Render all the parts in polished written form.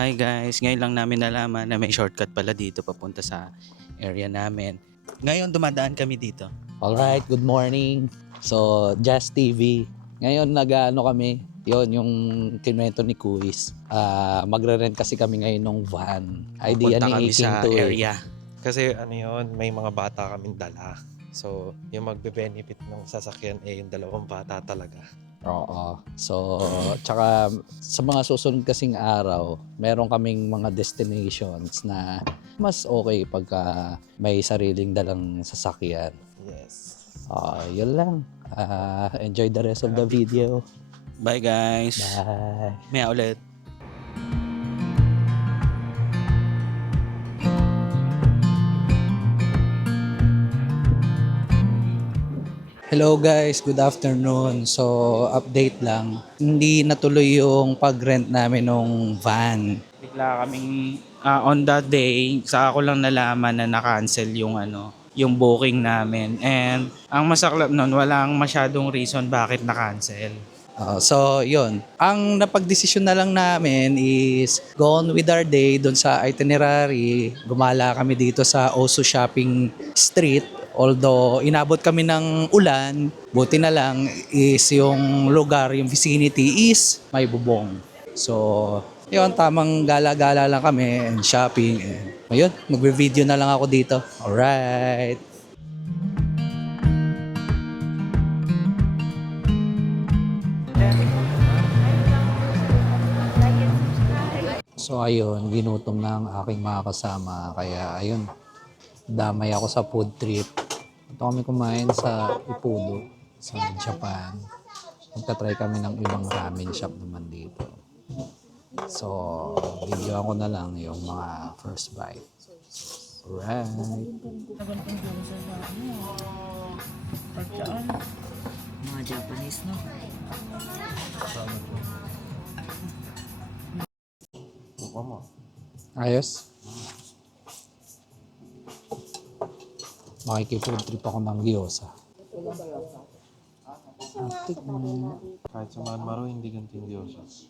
Hi guys, ngayon lang namin nalaman na may shortcut pala dito papunta sa area namin. Ngayon dumadaan kami dito. Alright, good morning. So, Jazz TV. Ngayon nag-ano kami, yon yung kinuwento ni Kuis. Magre-rent kasi kami ngayon ng van. Idea Pupunta ni kami Aking sa to area. Kasi ano yun, may mga bata kaming dala. So, yung magbe-benefit ng sasakyan yung dalawang bata talaga. Oo. So, tsaka sa mga susunod kasing araw, meron kaming mga destinations na mas okay pagka may sariling dalang sasakyan. Yes. Yun lang. Enjoy the rest of the video. Bye guys. Bye. Maya ulit. Hello guys, good afternoon. So, update lang. Hindi natuloy yung pag-rent namin ng van. Bigla kaming on that day, saka ko lang nalaman na na-cancel yung booking namin. And ang masaklap nun, walang masyadong reason bakit na-cancel. So, yun. Ang napagdesisyon na lang namin is go on with our day doon sa itinerary. Gumala kami dito sa Oso Shopping Street. Although inabot kami ng ulan, buti na lang is yung lugar, yung vicinity is may bubong. So, yun, tamang gala-gala lang kami and shopping. And, ayun, magbe-video na lang ako dito. Alright. So ayun, ginutom na ang aking mga kasama. Kaya ayun, damay ako sa food trip. Ito kami kumain sa Ippudo, sa Japan. Magta-try kami ng ibang ramen shop naman dito. So, videoan ko na lang yung mga first bite. Alright. Mga Japanese, no? Buka mo. Ayos. Makiki-food trip ako ng gyoza. Kahit sa Manmaro, hindi ganito yung Diyos.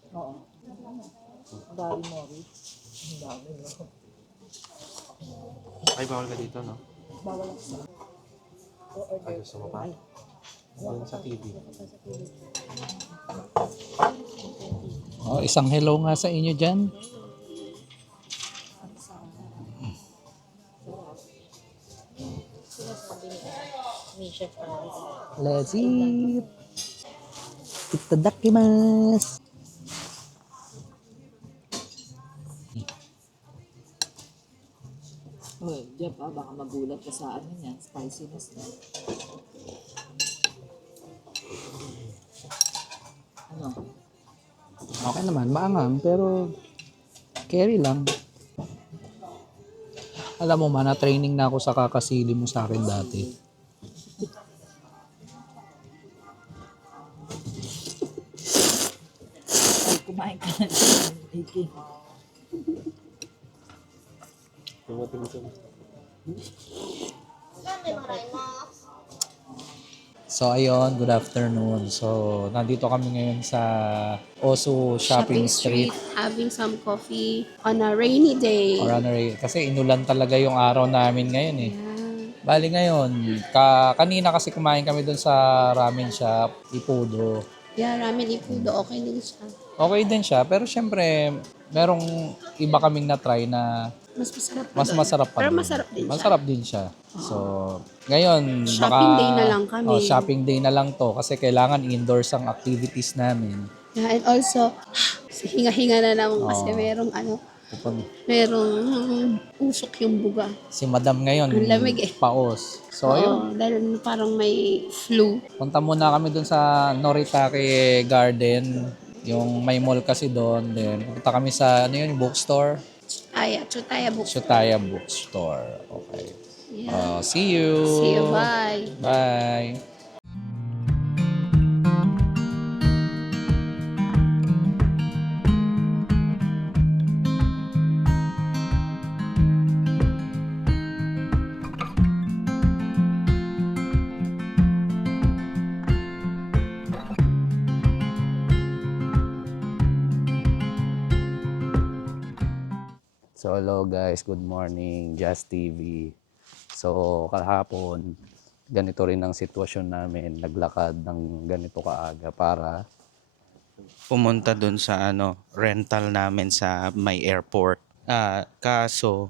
Ay, bawal ka dito, no? Bawal ako. Ay, gusto mo pa? Bawal sa TV. Isang hello nga sa inyo dyan. Let's eat. Itadakimasu. Oh, Jeff, baka magulat ka sa ano niya, spiciness na. Ano? Okay naman, maanghang pero carry lang. Alam mo man, na-training na ako sa kakasili mo sa akin dati. Ay, kumain ka na dyan, Iki. Tumating sa... So ayun, good afternoon. So nandito kami ngayon sa Osu Shopping Street. Having some coffee on a rainy day. Or ano, kasi inulan talaga yung araw namin ngayon eh. Yeah. Bali ngayon, kanina kasi kumain kami doon sa ramen shop, Ippudo. Yeah, ramen ipudo. Okay din siya. Okay din siya, pero syempre, merong iba kaming na-try na Mas masarap pa mas doon. masarap pa Pero din. masarap din siya. Masarap din siya. So, ngayon, Shopping day na lang kami. Shopping day na lang to kasi kailangan indoors ang activities namin. Yeah, and also, hinga-hinga na naman kasi merong usok yung buga. Si Madam ngayon, Ang lamig eh. paos. So, ayun. Dahil parang may flu. Punta muna kami dun sa Noritake Garden. Yung may mall kasi doon. Then, punta kami sa, bookstore? Chutaya book. Shutaya Bookstore. Okay. Yeah. See you. See you. Bye. Bye. hello guys, good morning, Just TV. So kahapon, ganito rin ang sitwasyon namin, naglakad ng ganito kaaga para Pumunta dun sa rental namin sa may airport. Kaso,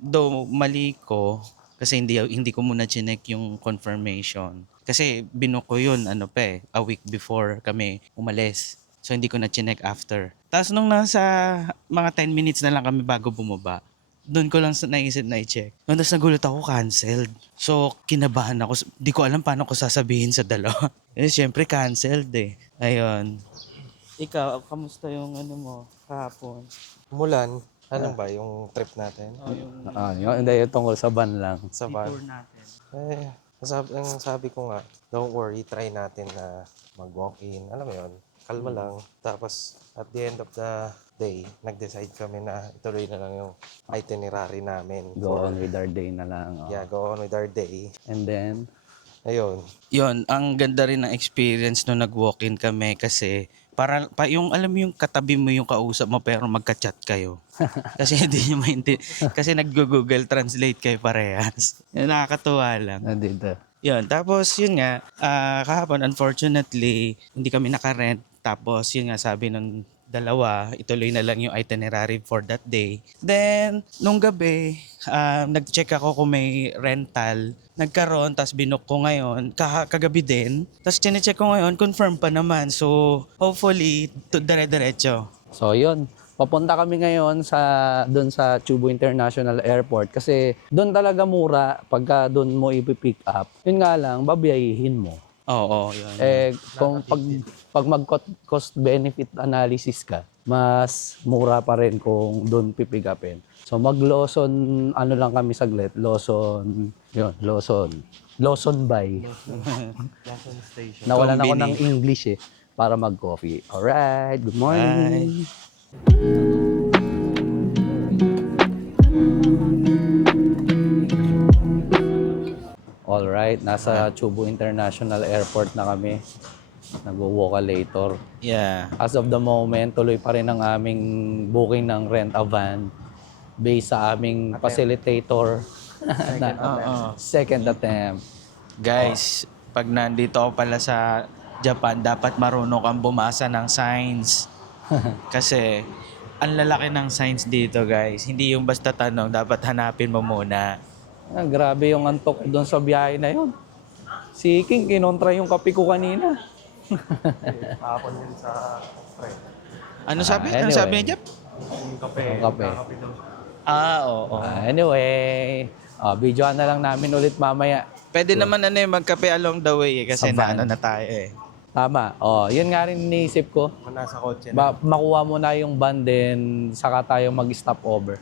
though mali ko, kasi hindi ko muna chinek yung confirmation. Kasi binuko yun, a week before kami umalis. So hindi ko na chinek after. Tapos nung nasa mga 10 minutes na lang kami bago bumaba, doon ko lang naisip na i-check. Tapos nagulat ako, canceled. So, kinabahan ako. Di ko alam paano ko sasabihin sa dalawa. Siyempre, canceled eh. Ayun. Ikaw, kamusta yung mo kahapon? Mulan, ano ba yung trip natin? hindi, yung tungkol sa van lang. Sa van. Tour natin. Ang sabi ko nga, don't worry, try natin na mag-walk-in. Alam mo yun, kalma lang. Tapos, at the end of the day, nag-decide kami na ituloy na lang yung itinerary namin. Go on with our day na lang. Yeah, go on with our day. And then, Ayun. Yun, ang ganda rin ng experience nung nag-walk-in kami kasi para yung alam mo yung katabi mo yung kausap mo pero magka-chat kayo. Kasi hindi niyo kasi nag-Google Translate kayo parehas. Yun, nakakatuwa lang. nandito. Yun, tapos yun nga, kahapon unfortunately hindi kami nakarent. Tapos yun nga sabi nung dalawa, ituloy na lang yung itinerary for that day. Then, nung gabi, nag-check ako kung may rental. Nagkaroon, tapos binook ko ngayon, kagabi din. Tapos chinecheck ko ngayon, confirm pa naman. So, hopefully, dire-diretso. So yun, papunta kami ngayon doon sa Chubo International Airport kasi doon talaga mura pagka doon mo ipipick up. Yun nga lang, babiyahihin mo. Oo, yun. Kung pag mag-cost benefit analysis ka, mas mura pa rin kung doon pipick upin. So mag-Lawson, lang kami saglit, Lawson by. Lawson Station. Nawalan ako Combini. ng English para mag-coffee. Alright, good morning. Alright, nasa Chubo International Airport na kami. Nag-walkalator. Yeah. As of the moment, tuloy pa rin ang aming booking ng rent a van based sa aming facilitator na second attempt. Guys, pag nandito ako pala sa Japan, dapat marunong kang bumasa ng signs. Kasi, ang lalaki ng signs dito, guys. Hindi yung basta tanong, dapat hanapin mo muna. Grabe yung antok doon sa biyahe na yun. Si King, kinontra yung kape ko kanina. Kahapon din sa friend. Ano sabi? Ano anyway. sabi niya, Jep? Yung kape. Yung kape. Oo. Anyway, videoan na lang namin ulit mamaya. Pwede naman magkape along the way kasi Sa van. na tayo eh. Tama. Yun nga rin iniisip ko. Kung nasa kotse na. Makuha mo na yung van din, saka tayo mag-stop over.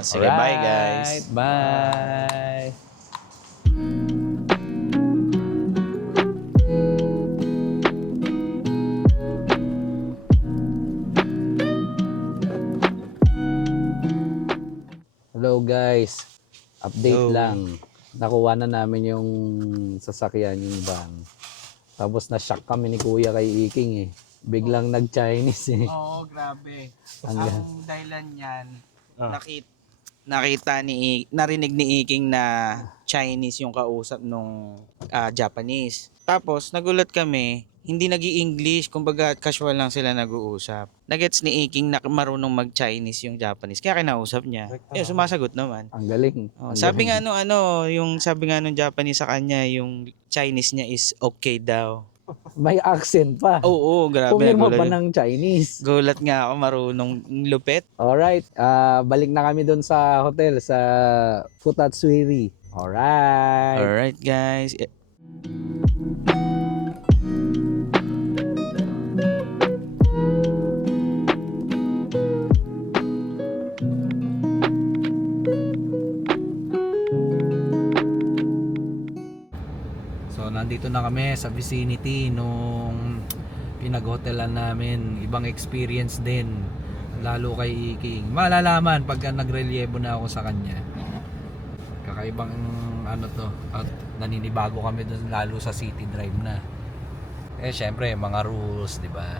Sige, bye guys. Bye. Hello guys. Update Hello. lang. Nakuha na namin yung sasakyan, yung van. Tapos na-shock kami ni Kuya kay Iking Biglang nag-Chinese Oo, grabe. Ang- Ang dahilan niyan, narinig ni Iking na Chinese yung kausap nung Japanese. Tapos nagulat kami, hindi nag-i-English, kumbaga casual lang sila nag-uusap. Nagets ni Iking na marunong mag-Chinese yung Japanese, kaya kinausap niya. Sumasagot naman. Ang galing. Ang Sabi galing. nga yung sabi nga nung Japanese sa kanya, yung Chinese niya is okay daw. May accent pa. Oo, grabe. Pumirma gulat, pa ng Chinese. gulat nga ako, marunong lupit. Alright, balik na kami doon sa hotel, sa Futatsuiri. Alright. Alright guys. So, nandito na kami sa vicinity nung pinag-hotelan namin. Ibang experience din. Lalo kay Iking. Malalaman pagka nagrelyebo na ako sa kanya. Kakaibang at naninibago kami doon lalo sa city drive na. Syempre, mga rules, di ba?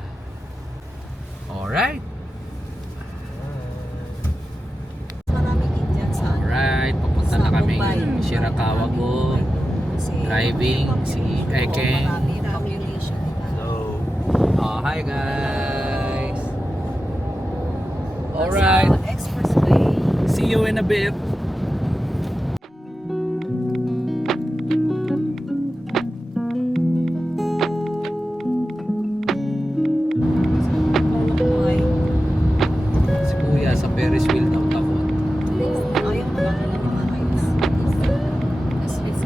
Alright. Papunta na kami Shirakawa Go. Driving si Eke. So, hi guys. Alright. Expressway. See you in a bit. Si Kuya sa Ferris wheel daw takot. Ayaw na lang ng mga ayos. SVC.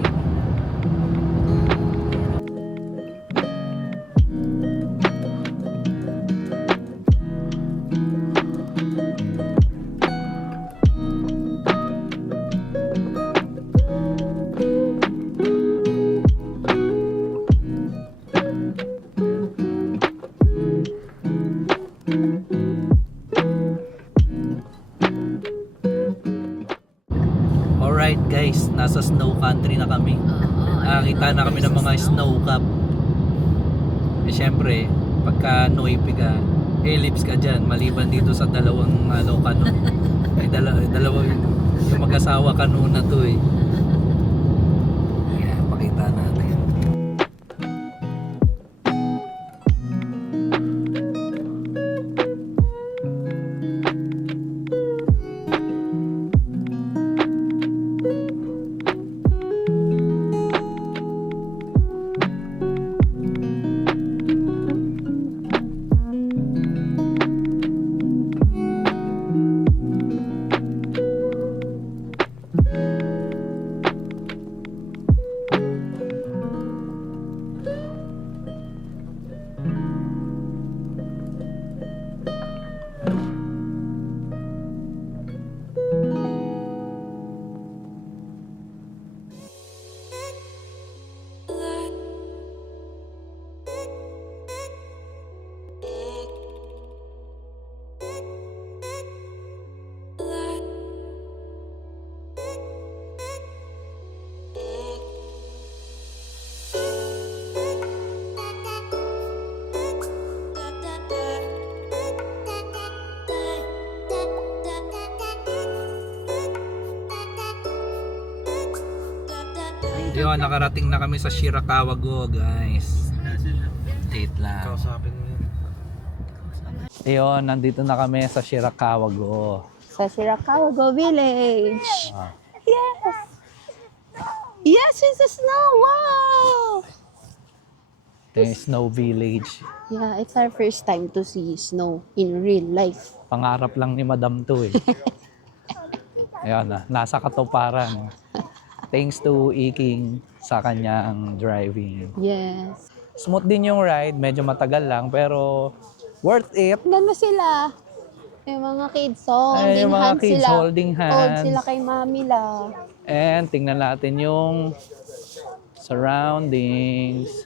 Alright guys, nasa snow country na kami. Nakakita na kami ng mga snow cap. Eh syempre, pagka noipy ka, ellipse ka dyan, maliban dito sa dalawang kanon. Dalawa yung mag-asawa kanon na to eh. Yeah, pakita natin. Yun, nakarating na kami sa Shirakawa Go guys. Update lang. Kausapin mo yun. Ayun, nandito na kami sa Shirakawa Go. Sa Shirakawa Go Village. Ah. Yes! Yes, it's a snow! Wow! Ito yung Snow Village. Yeah, it's our first time to see snow in real life. Pangarap lang ni Madam to eh. Ayun na, nasa katuparan. Thanks to Iking sa kanyang driving. Yes. Smooth din yung ride, medyo matagal lang pero worth it. Ganda sila. Yung mga kids, so Ay, yung mga kids sila. holding Hold hands. sila kay mami la. And tingnan natin yung surroundings.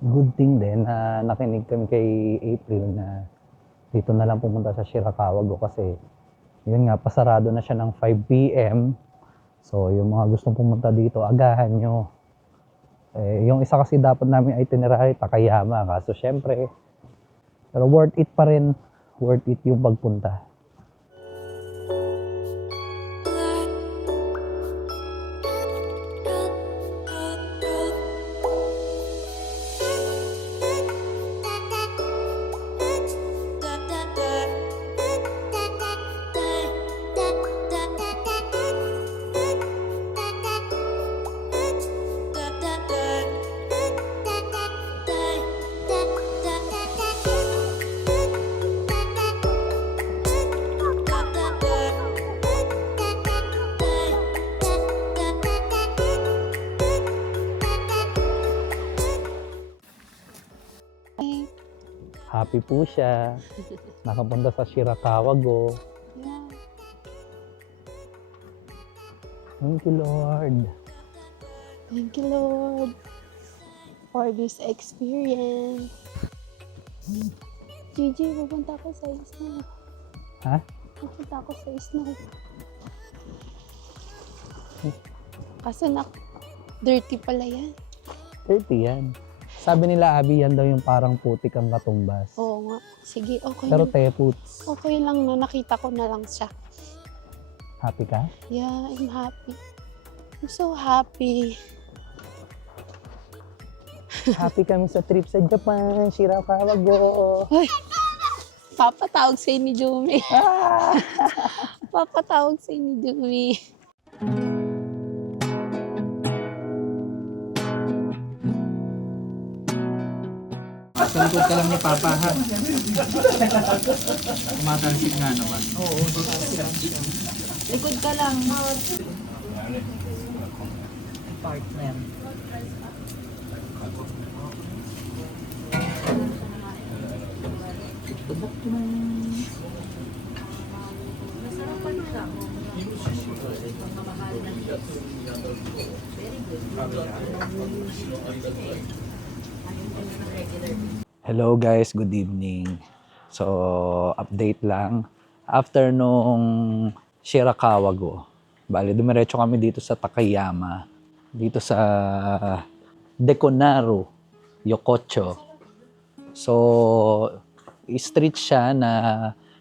Good thing din na nakinig kami kay April na dito na lang pumunta sa Shirakawa Go kasi yun nga, pasarado na siya ng 5 PM. So yung mga gustong pumunta dito, agahan nyo. Yung isa kasi dapat namin itinerary, Takayama. Kaso syempre, pero worth it pa rin. Worth it yung pagpunta. Happy po siya. Nakapunta sa Shirakawa-go. Yeah. Thank you, Lord. Thank you, Lord, for this experience. Gigi, pupunta ako sa snow. Ha? Pupunta ako sa snow. Kaso dirty pala yan. 30 yan. Sabi nila, Abby, yan daw yung parang putik ang katumbas. Oo nga. Sige, okay Pero lang. teput, Okay lang na nakita ko na lang siya. happy ka? Yeah, I'm happy. I'm so happy. Happy kami sa trip sa Japan, Shirakawa-go. Papatawag sa'yo ni Jumi. Papatawag sa'yo ni Jumi. Salikod ka lang ni Papa, ha? Tumatalsik nga naman. Likod ka lang. Partner. Hello guys, good evening. So, update lang. After nung Shirakawa-go, bali dumiretso kami dito sa Takayama. Dito sa Dekonaru, Yokocho. So, street siya na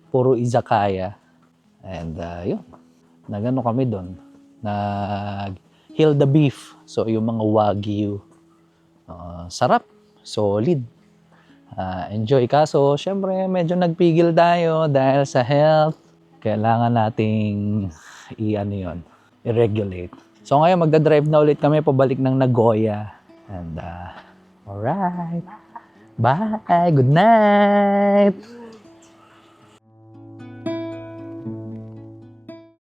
puro izakaya. And yun, nagano kami doon. Nag-hill the beef. So, yung mga wagyu. Sarap, solid. Enjoy. Kaso, syempre, medyo nagpigil tayo dahil sa health. Kailangan nating i-regulate. So ngayon, magdadrive na ulit kami pabalik ng Nagoya. And, alright. Bye. Good night.